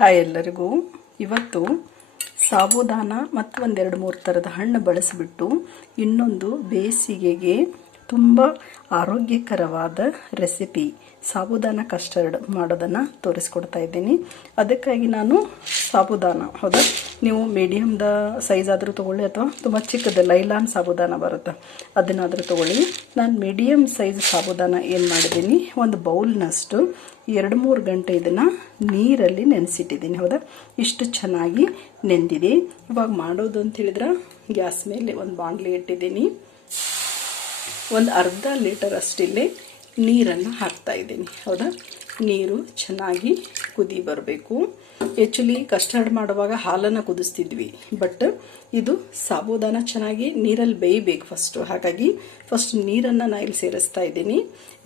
Hi ಎಲ್ಲರಿಗೂ. ಇವತ್ತು ಸಾಬುದಾನ ಮತ್ತು ಒಂದೆರಡು ಮೂರು ಥರದ ಹಣ್ಣು ಬಳಸಿಬಿಟ್ಟು ಇನ್ನೊಂದು ಬೇಸಿಗೆಗೆ ತುಂಬ ಆರೋಗ್ಯಕರವಾದ ರೆಸಿಪಿ. ಸಾಬುದಾನ ಕಸ್ಟರ್ಡ್ ಮಾಡೋದನ್ನು ತೋರಿಸ್ಕೊಡ್ತಾ ಇದ್ದೀನಿ. ಅದಕ್ಕಾಗಿ ನಾನು ಸಾಬುದಾನ. ಹೌದಾ? ನೀವು ಮೀಡಿಯಮ್ದ ಸೈಜ್ ಆದರೂ ತೊಗೊಳ್ಳಿ ಅಥವಾ ತುಂಬ ಚಿಕ್ಕದ ಲೈಲಾನ್ ಸಾಬುದಾನ ಬರುತ್ತೆ. ಅದನ್ನಾದರೂ ತೊಗೊಳ್ಳಿ. ನಾನು ಮೀಡಿಯಮ್ ಸೈಜ್ ಸಾಬುದಾನ ಏನು ಮಾಡಿದ್ದೀನಿ? ಒಂದು ಬೌಲ್ನಷ್ಟು ಎರಡು ಮೂರು ಗಂಟೆ ಇದನ್ನು ನೀರಲ್ಲಿ ನೆನೆಸಿಟ್ಟಿದ್ದೀನಿ. ಹೌದಾ? ಇಷ್ಟು ಚೆನ್ನಾಗಿ ನೆಂದಿದೆ. ಇವಾಗ ಮಾಡೋದು ಅಂತ ಹೇಳಿದ್ರೆ ಗ್ಯಾಸ್ ಮೇಲೆ ಒಂದು ಬಾಂಡ್ಲಿ ಇಟ್ಟಿದ್ದೀನಿ. ಒಂದು ಅರ್ಧ ಲೀಟರ್ ಅಷ್ಟಿಲ್ಲಿ ನೀರನ್ನು ಹಾಕ್ತಾ ಇದ್ದೀನಿ. ಹೌದಾ? ನೀರು ಚೆನ್ನಾಗಿ ಕುದಿ ಬರಬೇಕು. ಆ್ಯಕ್ಚುಲಿ ಕಸ್ಟರ್ಡ್ ಮಾಡುವಾಗ ಹಾಲನ್ನು ಕುದಿಸ್ತಿದ್ವಿ ಬಟ್ ಇದು ಸಾಬೂದಾನ ಚೆನ್ನಾಗಿ ನೀರಲ್ಲಿ ಬೇಯಬೇಕು ಫಸ್ಟು ಹಾಗಾಗಿ ಫಸ್ಟ್ ನೀರನ್ನು ನಾನು ಇಲ್ಲಿ ಸೇರಿಸ್ತಾ ಇದ್ದೀನಿ.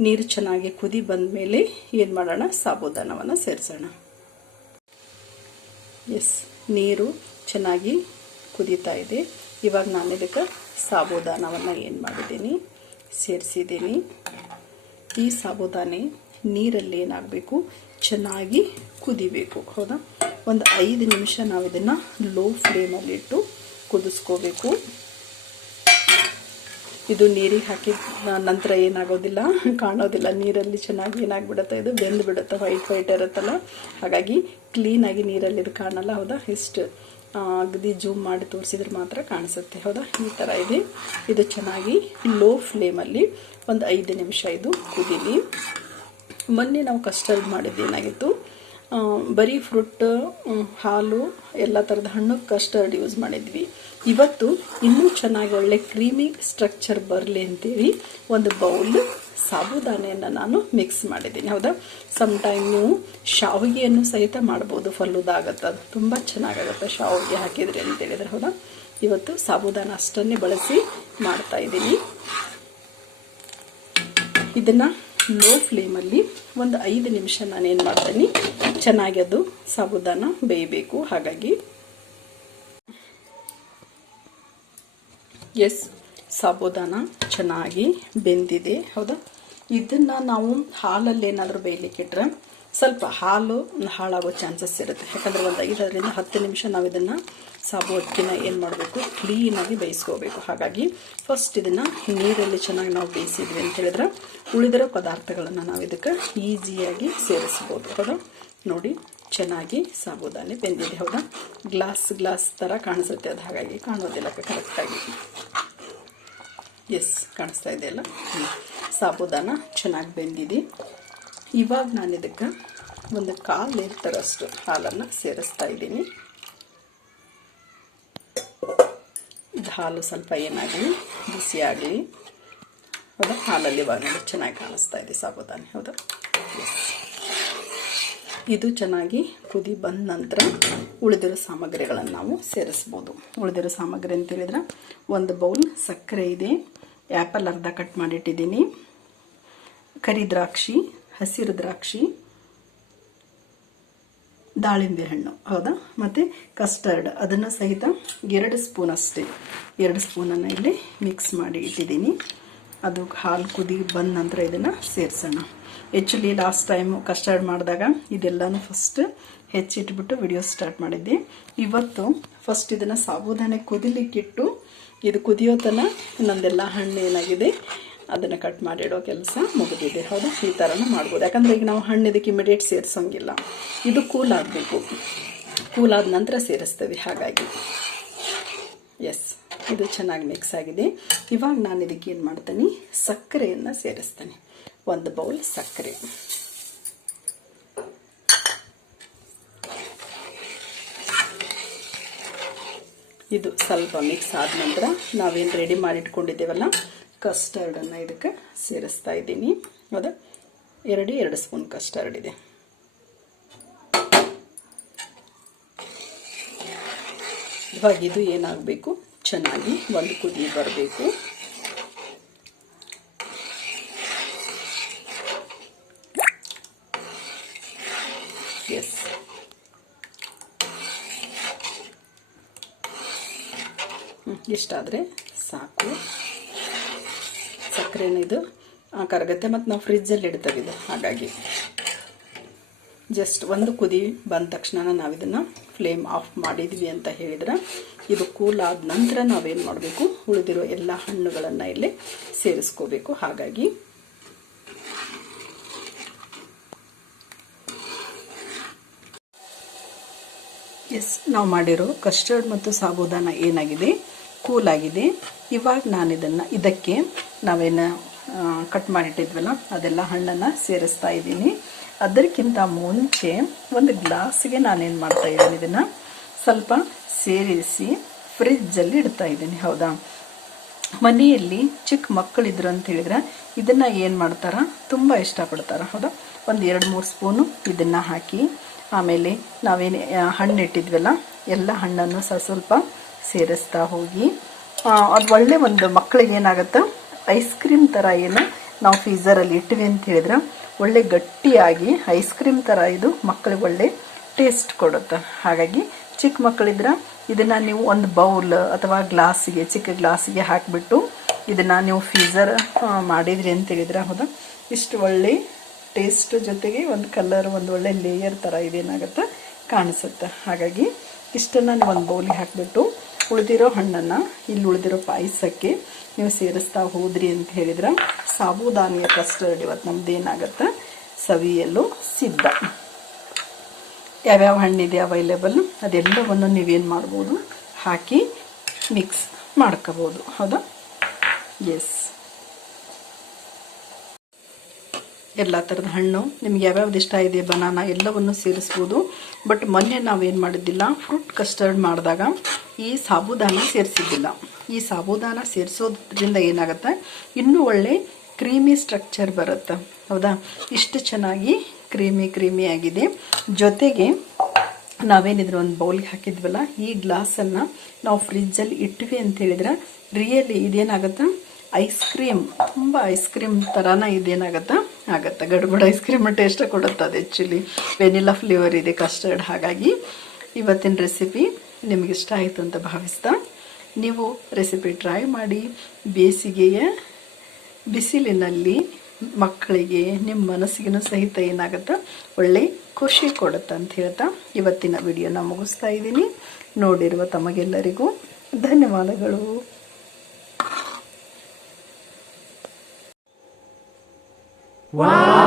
ನೀರು ಚೆನ್ನಾಗಿ ಕುದಿ ಬಂದ ಮೇಲೆ ಏನು ಮಾಡೋಣ? ಸಾಬೂದಾನವನ್ನು ಸೇರಿಸೋಣ. ಎಸ್ ನೀರು ಚೆನ್ನಾಗಿ ಕುದೀತಾ ಇದೆ. ಇವಾಗ ನಾನು ಇದಕ್ಕೆ ಸಾಬೂದಾನವನ್ನು ಏನು ಮಾಡಿದ್ದೀನಿ? ಸೇರಿಸಿದ್ದೀನಿ. ಈ ಸಾಬುದಾನೆ ನೀರಲ್ಲಿ ಏನಾಗಬೇಕು? ಚೆನ್ನಾಗಿ ಕುದಿಬೇಕು, ಹೌದಾ? ಒಂದು ಐದು ನಿಮಿಷ ನಾವು ಇದನ್ನು ಲೋ ಫ್ಲೇಮಲ್ಲಿಟ್ಟು ಕುದಿಸ್ಕೋಬೇಕು. ಇದು ನೀರಿಗೆ ಹಾಕಿದ ನಂತರ ಏನಾಗೋದಿಲ್ಲ, ಕಾಣೋದಿಲ್ಲ. ನೀರಲ್ಲಿ ಚೆನ್ನಾಗಿ ಏನಾಗ್ಬಿಡುತ್ತೆ? ಇದು ಬೆಂದು ಬಿಡುತ್ತೆ ವೈಟ್ ವೈಟ್ ಇರುತ್ತಲ್ಲ? ಹಾಗಾಗಿ ಕ್ಲೀನಾಗಿ ನೀರಲ್ಲಿ ಇದು ಕಾಣಲ್ಲ, ಹೌದಾ? ಇಷ್ಟು. ಅಗದಿ ಜೂಮ್ ಮಾಡಿ ತೋರಿಸಿದ್ರೆ ಮಾತ್ರ ಕಾಣಿಸುತ್ತೆ. ಹೌದಾ? ಈ ಥರ ಇದೆ. ಇದು ಚೆನ್ನಾಗಿ ಲೋ ಫ್ಲೇಮಲ್ಲಿ ಒಂದು ಐದು ನಿಮಿಷ ಇದು ಕುದೀಲಿ. ಮೊನ್ನೆ ನಾವು ಕಸ್ಟರ್ಡ್ ಮಾಡಿದ್ದು ಏನಾಗಿತ್ತು? ಬರೀ ಫ್ರೂಟ್ ಹಾಲು, ಎಲ್ಲ ಥರದ ಹಣ್ಣು ಕಸ್ಟರ್ಡ್ ಯೂಸ್ ಮಾಡಿದ್ವಿ. ಇವತ್ತು ಇನ್ನೂ ಚೆನ್ನಾಗಿ ಒಳ್ಳೆ ಕ್ರೀಮಿ ಸ್ಟ್ರಕ್ಚರ್ ಬರಲಿ ಅಂತೇಳಿ ಒಂದು ಬೌಲ್ ಸಾಬುದಾನೆಯನ್ನು ನಾನು ಮಿಕ್ಸ್ ಮಾಡಿದ್ದೀನಿ. ಹೌದಾ? ಸಮ್ ಟೈಮ್ ನೀವು ಶಾವಿಗೆಯನ್ನು ಸಹಿತ ಮಾಡ್ಬೋದು. ಫಲ್ಲುದಾಗತ್ತೆ ಅದು ತುಂಬ ಚೆನ್ನಾಗಾಗುತ್ತೆ ಶಾವಿಗೆ ಹಾಕಿದ್ರಿ ಅಂತ ಹೇಳಿದ್ರೆ. ಹೌದಾ? ಇವತ್ತು ಸಾಬುದಾನ ಅಷ್ಟನ್ನೇ ಬಳಸಿ ಮಾಡ್ತಾ ಇದ್ದೀನಿ. ಇದನ್ನು ಲೋ ಫ್ಲೇಮಲ್ಲಿ ಒಂದು ಐದು ನಿಮಿಷ ನಾನೇನು ಮಾಡ್ತೀನಿ? ಚೆನ್ನಾಗಿ ಅದು ಸಾಬುದಾನ ಬೇಯಬೇಕು. ಹಾಗಾಗಿ ಎಸ್ ಸಾಬುದಾನ ಚೆನ್ನಾಗಿ ಬೆಂದಿದೆ, ಹೌದಾ? ಇದನ್ನು ನಾವು ಹಾಲಲ್ಲಿ ಏನಾದರೂ ಬೇಯಲಿಕ್ಕಿಟ್ರೆ ಸ್ವಲ್ಪ ಹಾಲು ಹಾಳಾಗೋ ಚಾನ್ಸಸ್ ಇರುತ್ತೆ. ಯಾಕಂದರೆ ಒಂದು ಐದರಿಂದ ಹತ್ತು ನಿಮಿಷ ನಾವು ಇದನ್ನು ಸಾಬು ಅಕ್ಕಿನ ಏನು ಮಾಡಬೇಕು? ಕ್ಲೀನಾಗಿ ಬೇಯಿಸ್ಕೋಬೇಕು. ಹಾಗಾಗಿ ಫಸ್ಟ್ ಇದನ್ನು ನೀರಲ್ಲಿ ಚೆನ್ನಾಗಿ ನಾವು ಬೇಯಿಸಿದ್ವಿ ಅಂತ ಹೇಳಿದ್ರೆ ಉಳಿದಿರೋ ಪದಾರ್ಥಗಳನ್ನು ನಾವು ಇದಕ್ಕೆ ಈಸಿಯಾಗಿ ಸೇರಿಸ್ಬೋದು, ಹೌದಾ? ನೋಡಿ, ಚೆನ್ನಾಗಿ ಸಾಬುದಾನೆ ಬೆಂದಿದೆ, ಹೌದಾ? ಗ್ಲಾಸ್ ಗ್ಲಾಸ್ ಥರ ಕಾಣಿಸುತ್ತೆ. ಅದು ಹಾಗಾಗಿ ಕಾಣೋದಿಲ್ಲ ಕರೆಕ್ಟಾಗಿ ಎಸ್ ಕಾಣಿಸ್ತಾ ಇದೆಯಲ್ಲ ಸಾಬುದಾನ ಚೆನ್ನಾಗಿ ಬೆಂದಿದೆ. ಇವಾಗ ನಾನು ಇದಕ್ಕೆ ಒಂದು ಕಾಲು ಲೀಟರಷ್ಟು ಹಾಲನ್ನು ಸೇರಿಸ್ತಾ ಇದ್ದೀನಿ. ಇದು ಹಾಲು ಸ್ವಲ್ಪ ಏನಾಗಲಿ, ಬಿಸಿ ಆಗಲಿ. ಹೌದಾ? ಹಾಲಲ್ಲಿ ಇವಾಗ ಚೆನ್ನಾಗಿ ಕಾಣಿಸ್ತಾ ಇದೆ ಸಾಬುದಾನಿ, ಹೌದಾ? ಇದು ಚೆನ್ನಾಗಿ ಕುದಿ ಬಂದ ನಂತರ ಉಳಿದಿರೋ ಸಾಮಗ್ರಿಗಳನ್ನು ನಾವು ಸೇರಿಸ್ಬೋದು. ಉಳಿದಿರೋ ಸಾಮಗ್ರಿ ಅಂತ ಹೇಳಿದ್ರೆ, ಒಂದು ಬೌಲ್ ಸಕ್ಕರೆ ಇದೆ. ಆ್ಯಪಲ್ ಅರ್ಧ ಕಟ್ ಮಾಡಿಟ್ಟಿದ್ದೀನಿ. ಕರಿ ದ್ರಾಕ್ಷಿ, ಹಸಿರು ದ್ರಾಕ್ಷಿ, ದಾಳಿಂಬೆ ಹಣ್ಣು, ಹೌದಾ? ಮತ್ತು ಕಸ್ಟರ್ಡ್ ಅದನ್ನು ಸಹಿತ ಎರಡು ಸ್ಪೂನ್ ಅಷ್ಟೇ. ಎರಡು ಸ್ಪೂನನ್ನು ಇಲ್ಲಿ ಮಿಕ್ಸ್ ಮಾಡಿ ಇಟ್ಟಿದ್ದೀನಿ. ಅದು ಹಾಲು ಕುದಿ ಬಂದ ನಂತರ ಇದನ್ನು ಸೇರಿಸೋಣ. ಆ್ಯಕ್ಚುಲಿ ಲಾಸ್ಟ್ ಟೈಮು ಕಸ್ಟರ್ಡ್ ಮಾಡಿದಾಗ ಇದೆಲ್ಲನೂ ಫಸ್ಟ್ ಹೆಚ್ಚಿಟ್ಬಿಟ್ಟು ವಿಡಿಯೋ ಸ್ಟಾರ್ಟ್ ಮಾಡಿದ್ದೆ. ಇವತ್ತು ಫಸ್ಟ್ ಇದನ್ನು ಸಾಬೂದಾನೆ ಕುದಿಲಿಕ್ಕಿಟ್ಟು ಇದು ಕುದಿಯೋ ತನಕ ನಂದೆಲ್ಲ ಹಣ್ಣು ಏನಾಗಿದೆ, ಅದನ್ನು ಕಟ್ ಮಾಡಿಡೋ ಕೆಲಸ ಮುಗಿದಿದೆ. ಹೌದಾ? ಈ ಥರನೂ ಮಾಡ್ಬೋದು. ಯಾಕಂದರೆ ಈಗ ನಾವು ಹಣ್ಣು ಇದಕ್ಕೆ ಇಮಿಡಿಯೇಟ್ ಸೇರಿಸೋಂಗಿಲ್ಲ. ಇದು ಕೂಲ್ ಆಗಬೇಕು. ಕೂಲ್ ಆದ ನಂತರ ಸೇರಿಸ್ತೇವೆ. ಹಾಗಾಗಿ. ಎಸ್ ಇದು ಚೆನ್ನಾಗಿ ಮಿಕ್ಸ್ ಆಗಿದೆ. ಇವಾಗ ನಾನು ಇದಕ್ಕೆ ಏನು ಮಾಡ್ತೀನಿ? ಸಕ್ಕರೆಯನ್ನು ಸೇರಿಸ್ತೇನೆ. ಒಂದು ಬೌಲ್ ಸಕ್ಕರೆ. ಇದು ಸ್ವಲ್ಪ ಮಿಕ್ಸ್ ಆದ ನಂತರ ನಾವೇನು ರೆಡಿ ಮಾಡಿಟ್ಕೊಂಡಿದ್ದೇವಲ್ಲ ಕಸ್ಟರ್ಡನ್ನು ಇದಕ್ಕೆ ಸೇರಿಸ್ತಾ ಇದ್ದೀನಿ. ಅದು ಎರಡು ಎರಡು ಸ್ಪೂನ್ ಕಸ್ಟರ್ಡ್ ಇದೆ. ಇವಾಗ ಇದು ಏನಾಗಬೇಕು? ಚೆನ್ನಾಗಿ ಒಂದು ಕುದಿ ಬರಬೇಕು ಎಸ್ ಇಷ್ಟಾದರೆ ಸಾಕು. ಸಕ್ಕರೆನಿದು ಕರಗತ್ತೆ ಮತ್ತು ನಾವು ಫ್ರಿಜ್ಜಲ್ಲಿ ಇಡ್ತೇವೆ ಹಾಗಾಗಿ ಜಸ್ಟ್ ಒಂದು ಕುದಿ ಬಂದ ತಕ್ಷಣ ನಾವು ಇದನ್ನು ಫ್ಲೇಮ್ ಆಫ್ ಮಾಡಿದ್ವಿ ಅಂತ ಹೇಳಿದ್ರೆ ಇದು ಕೂಲ್ ಆದ ನಂತರ ನಾವೇನು ಮಾಡಬೇಕು? ಉಳಿದಿರೋ ಎಲ್ಲ ಹಣ್ಣುಗಳನ್ನು ಇಲ್ಲಿ ಸೇರಿಸ್ಕೋಬೇಕು. ಹಾಗಾಗಿ ಎಸ್, ನಾವು ಮಾಡಿರೋ ಕಸ್ಟರ್ಡ್ ಮತ್ತು ಸಾಬೂದಾನ ಏನಾಗಿದೆ? ಕೂಲ್ ಆಗಿದೆ ಇವಾಗ ನಾನು ಇದನ್ನು ಇದಕ್ಕೆ ನಾವೇನು ಕಟ್ ಮಾಡಿಟ್ಟಿದ್ವಲ್ಲ, ಅದೆಲ್ಲ ಹಣ್ಣನ್ನು ಸೇರಿಸ್ತಾ ಇದ್ದೀನಿ. ಅದಕ್ಕಿಂತ ಮುಂಚೆ ಒಂದು ಗ್ಲಾಸ್ಗೆ ನಾನೇನು ಮಾಡ್ತಾ ಇದ್ದೀನಿ ಇದನ್ನು? ಸ್ವಲ್ಪ ಸೇರಿಸಿ ಫ್ರಿಜ್ಜಲ್ಲಿ ಇಡ್ತಾ ಇದ್ದೀನಿ, ಹೌದಾ? ಮನೆಯಲ್ಲಿ ಚಿಕ್ಕ ಮಕ್ಕಳಿದ್ರು ಅಂತ ಹೇಳಿದ್ರೆ ಇದನ್ನು ಏನು ಮಾಡ್ತಾರ? ತುಂಬ ಇಷ್ಟಪಡ್ತಾರೆ, ಹೌದಾ? ಒಂದು ಎರಡು ಮೂರು ಸ್ಪೂನು ಇದನ್ನು ಹಾಕಿ ಆಮೇಲೆ ನಾವೇನು ಹಣ್ಣು ಇಟ್ಟಿದ್ವಲ್ಲ ಎಲ್ಲ ಹಣ್ಣನ್ನು ಸಹ ಸ್ವಲ್ಪ ಸೇರಿಸ್ತಾ ಹೋಗಿ ಅದು ಒಳ್ಳೆ ಒಂದು ಮಕ್ಕಳಿಗೆ ಏನಾಗುತ್ತೆ, ಐಸ್ ಕ್ರೀಮ್ ಥರ ಏನು ನಾವು ಫ್ರೀಝರಲ್ಲಿ ಇಟ್ವಿ ಅಂತ ಹೇಳಿದ್ರೆ, ಒಳ್ಳೆ ಗಟ್ಟಿಯಾಗಿ ಐಸ್ ಕ್ರೀಮ್ ಥರ ಇದು ಮಕ್ಕಳಿಗೆ ಒಳ್ಳೆ ಟೇಸ್ಟ್ ಕೊಡುತ್ತೆ. ಹಾಗಾಗಿ ಚಿಕ್ಕ ಮಕ್ಕಳಿದ್ರೆ ಇದನ್ನು ನೀವು ಒಂದು ಬೌಲ್ ಅಥವಾ ಗ್ಲಾಸಿಗೆ ಚಿಕ್ಕ ಗ್ಲಾಸಿಗೆ ಹಾಕಿಬಿಟ್ಟು ಇದನ್ನು ನೀವು ಫ್ರೀಝರ್ ಮಾಡಿದ್ರಿ ಅಂತ ಹೇಳಿದ್ರೆ, ಹೌದಾ? ಇಷ್ಟು ಒಳ್ಳೆ ಟೇಸ್ಟ್ ಜೊತೆಗೆ ಒಂದು ಕಲರ್ ಒಂದು ಒಳ್ಳೆ ಲೇಯರ್ ಥರ ಇದೇನಾಗುತ್ತೆ ಕಾಣಿಸುತ್ತೆ. ಹಾಗಾಗಿ ಇಷ್ಟನ್ನು ನೀವು ಒಂದು ಬೌಲಿಗೆ ಹಾಕಿಬಿಟ್ಟು ಉಳಿದಿರೋ ಹಣ್ಣನ್ನು, ಇಲ್ಲಿ ಉಳಿದಿರೋ ಪಾಯಸಕ್ಕೆ ನೀವು ಸೇರಿಸ್ತಾ ಹೋದ್ರಿ ಅಂತ ಹೇಳಿದ್ರೆ ಸಾಬುದಾನಿಯ ಕಸ್ಟರ್ಡ್ ಇವತ್ತು ನಮ್ದು ಏನಾಗುತ್ತೆ? ಸವಿಯಲು ಸಿದ್ಧ. ಯಾವ್ಯಾವ ಹಣ್ಣಿದೆ ಅವೈಲೇಬಲ್ ಅದೆಲ್ಲವನ್ನು ನೀವೇನು ಮಾಡ್ಬೋದು? ಹಾಕಿ ಮಿಕ್ಸ್ ಮಾಡ್ಕೋಬೋದು. ಹೌದಾ? ಎಸ್ ಎಲ್ಲ ಥರದ ಹಣ್ಣು, ನಿಮ್ಗೆ ಯಾವ್ಯಾವ್ದು ಇಷ್ಟ ಇದೆ, ಬನಾನ ಎಲ್ಲವನ್ನು ಸೇರಿಸ್ಬೋದು. ಬಟ್ ಮೊನ್ನೆ ನಾವೇನು ಮಾಡಿದ್ದಿಲ್ಲ ಫ್ರೂಟ್ ಕಸ್ಟರ್ಡ್ ಮಾಡಿದಾಗ ಈ ಸಾಬುದಾನ ಸೇರಿಸಿದ್ದಿಲ್ಲ. ಈ ಸಾಬುದಾನ ಸೇರಿಸೋದ್ರಿಂದ ಏನಾಗುತ್ತೆ, ಇನ್ನೂ ಒಳ್ಳೆ ಕ್ರೀಮಿ ಸ್ಟ್ರಕ್ಚರ್ ಬರುತ್ತೆ. ಹೌದಾ? ಇಷ್ಟು ಚೆನ್ನಾಗಿ ಕ್ರೀಮಿ ಕ್ರೀಮಿ ಆಗಿದೆ. ಜೊತೆಗೆ ನಾವೇನಿದ್ರು ಒಂದು ಬೌಲ್ಗೆ ಹಾಕಿದ್ವಲ್ಲ, ಈ ಗ್ಲಾಸನ್ನು ನಾವು ಫ್ರಿಜ್ಜಲ್ಲಿ ಇಟ್ವಿ ಅಂತ ಹೇಳಿದ್ರೆ ರಿಯಲಿ ಇದೇನಾಗುತ್ತೆ? ಐಸ್ ಕ್ರೀಮ್ ತುಂಬ ಐಸ್ ಕ್ರೀಮ್ ಥರನ ಇದೇನಾಗುತ್ತೆ? ಆಗುತ್ತೆ. ಗಡ್ಬಡ ಐಸ್ ಕ್ರೀಮ್ ಟೇಸ್ಟ್ ಕೊಡುತ್ತೆ ಅದು ಆ್ಯಕ್ಚುಲಿ ವೆನಿಲಾ ಫ್ಲೇವರ್ ಇದೆ ಕಸ್ಟರ್ಡ್ ಹಾಗಾಗಿ. ಇವತ್ತಿನ ರೆಸಿಪಿ ನಿಮಗೆ ಇಷ್ಟ ಆಯಿತು ಅಂತ ಭಾವಿಸ್ತಾ. ನೀವು ರೆಸಿಪಿ ಟ್ರೈ ಮಾಡಿ, ಬೇಸಿಗೆಯ ಬಿಸಿಲಿನಲ್ಲಿ ಮಕ್ಕಳಿಗೆ, ನಿಮ್ಮ ಮನಸ್ಸಿಗೂ ಸಹಿತ ಏನಾಗುತ್ತೆ? ಒಳ್ಳೆ ಖುಷಿ ಕೊಡುತ್ತೆ ಅಂತ ಹೇಳ್ತಾ ಇವತ್ತಿನ ವಿಡಿಯೋನ ಮುಗಿಸ್ತಾ ಇದ್ದೀನಿ. ನೋಡಿರುವ ತಮಗೆಲ್ಲರಿಗೂ ಧನ್ಯವಾದಗಳು. Wow!